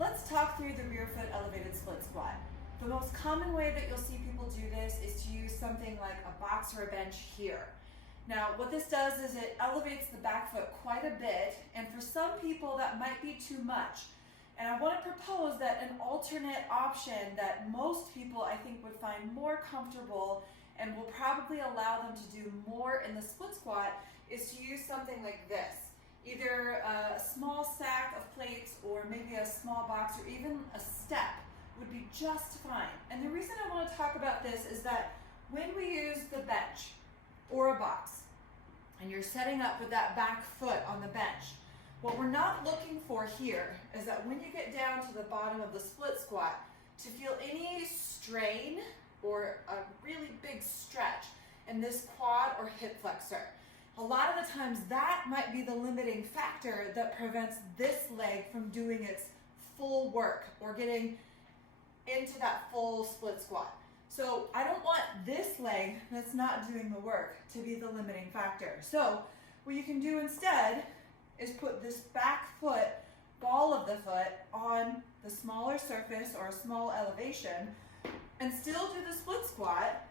Let's talk through the rear foot elevated split squat. The most common way that you'll see people do this is to use something like a box or a bench here. Now, what this does is it elevates the back foot quite a bit, and for some people that might be too much. And I want to propose that an alternate option that most people I think would find more comfortable and will probably allow them to do more in the split squat is to use something like this. Either a small stack of plates or maybe a small box or even a step would be just fine. And the reason I want to talk about this is that when we use the bench or a box and you're setting up with that back foot on the bench, what we're not looking for here is that when you get down to the bottom of the split squat to feel any strain or a really big stretch in this quad or hip flexor. A lot of the times that might be the limiting factor that prevents this leg from doing its full work or getting into that full split squat. So I don't want this leg that's not doing the work to be the limiting factor. So what you can do instead is put this back foot, ball of the foot, on the smaller surface or a small elevation and still do the split squat.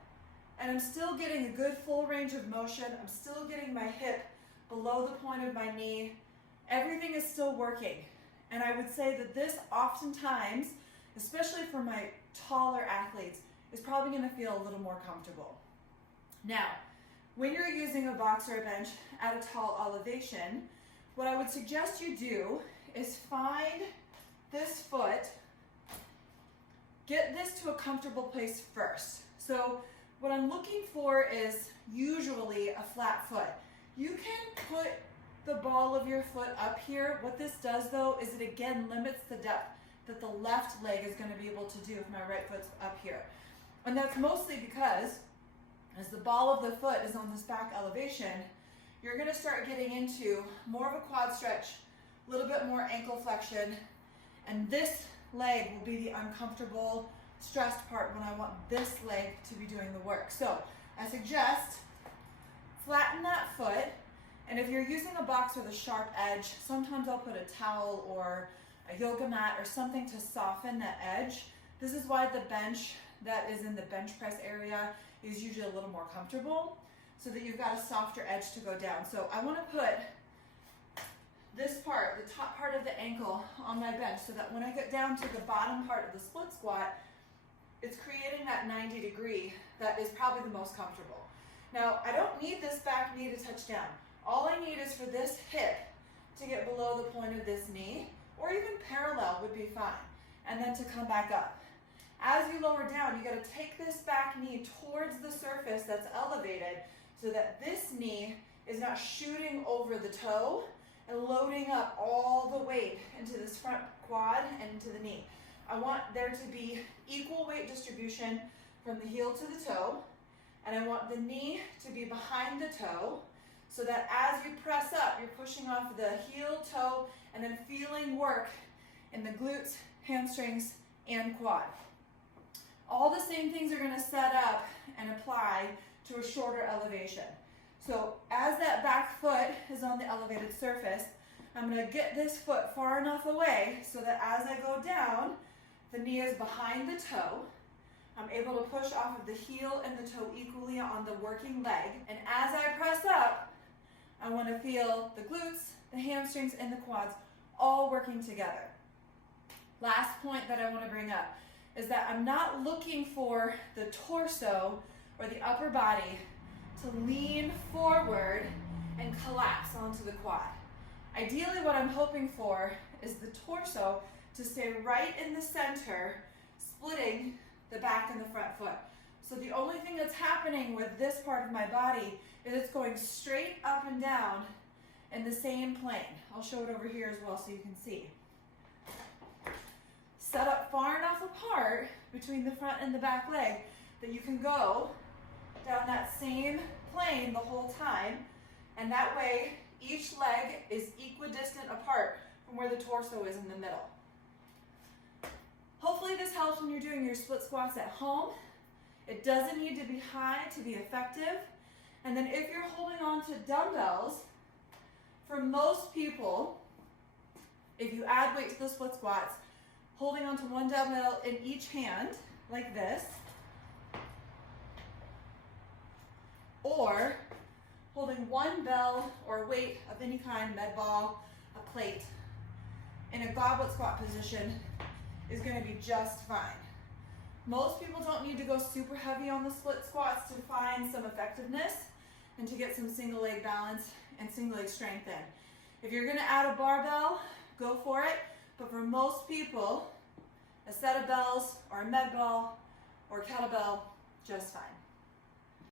And I'm still getting a good full range of motion. I'm still getting my hip below the point of my knee. Everything is still working. And I would say that this oftentimes, especially for my taller athletes, is probably going to feel a little more comfortable. Now, when you're using a box or a bench at a tall elevation, what I would suggest you do is find this foot, get this to a comfortable place first. So what I'm looking for is usually a flat foot. You can put the ball of your foot up here. What this does though is it again limits the depth that the left leg is going to be able to do if my right foot's up here. And that's mostly because as the ball of the foot is on this back elevation, you're going to start getting into more of a quad stretch, a little bit more ankle flexion, and this leg will be the uncomfortable stressed part when I want this leg to be doing the work. So I suggest flatten that foot, and if you're using a box with a sharp edge, sometimes I'll put a towel or a yoga mat or something to soften that edge. This is why the bench that is in the bench press area is usually a little more comfortable, so that you've got a softer edge to go down. So I want to put this part, the top part of the ankle, on my bench so that when I get down to the bottom part of the split squat, it's creating that 90 degree that is probably the most comfortable. Now, I don't need this back knee to touch down. All I need is for this hip to get below the point of this knee, or even parallel would be fine, and then to come back up. As you lower down, you got to take this back knee towards the surface that's elevated so that this knee is not shooting over the toe and loading up all the weight into this front quad and into the knee. I want there to be equal weight distribution from the heel to the toe, and I want the knee to be behind the toe so that as you press up, you're pushing off the heel, toe, and then feeling work in the glutes, hamstrings, and quad. All the same things are going to set up and apply to a shorter elevation. So as that back foot is on the elevated surface, I'm going to get this foot far enough away so that as I go down, the knee is behind the toe. I'm able to push off of the heel and the toe equally on the working leg. And as I press up, I want to feel the glutes, the hamstrings, and the quads all working together. Last point that I want to bring up is that I'm not looking for the torso or the upper body to lean forward and collapse onto the quad. Ideally, what I'm hoping for is the torso to stay right in the center, splitting the back and the front foot. So the only thing that's happening with this part of my body is it's going straight up and down in the same plane. I'll show it over here as well so you can see. Set up far enough apart between the front and the back leg that you can go down that same plane the whole time, and that way each leg is equidistant apart from where the torso is in the middle. Hopefully this helps when you're doing your split squats at home. It doesn't need to be high to be effective. And then if you're holding on to dumbbells, for most people, if you add weight to the split squats, holding onto one dumbbell in each hand, like this, or holding one bell or weight of any kind, med ball, a plate, in a goblet squat position is going to be just fine. Most people don't need to go super heavy on the split squats to find some effectiveness and to get some single leg balance and single leg strength in. If you're going to add a barbell, go for it, but for most people, a set of bells or a med ball or kettlebell, just fine.